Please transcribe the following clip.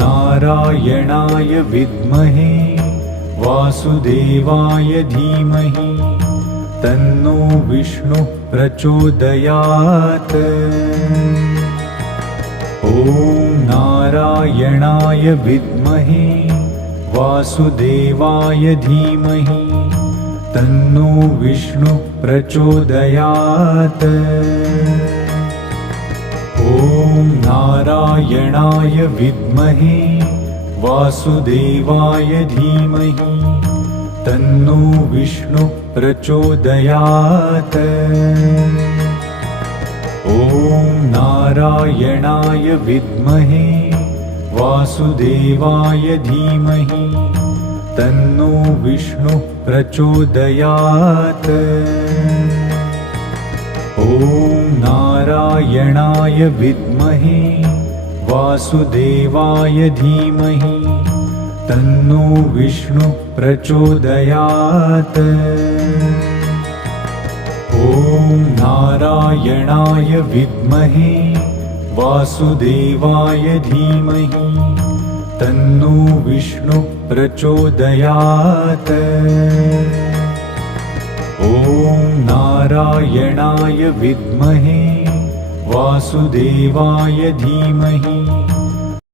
नारायणाय विद्महे वासुदेवाय धीमहि तन्नो विष्णुः प्रचोदयात्। ॐ नारायणाय विद्महे वासुदेवाय धीमहि तन्नो विष्णुः प्रचोदयात्। ॐ नारायणाय विद्महे वासुदेवाय धीमहि तन्नो विष्णुः प्रचोदयात्। ॐ नारायणाय विद्महे वासुदेवाय धीमहि तन्नो विष्णुः प्रचोदयात्। ॐ नारायणाय विद्महे वासुदेवाय धीमहि तन्नो विष्णुः प्रचोदयात्। ॐ नारायणाय विद्महे वासुदेवाय धीमहि तन्नो विष्णुः प्रचोदयात्। ॐ नारायणाय विद्महे वासुदेवाय धीमहि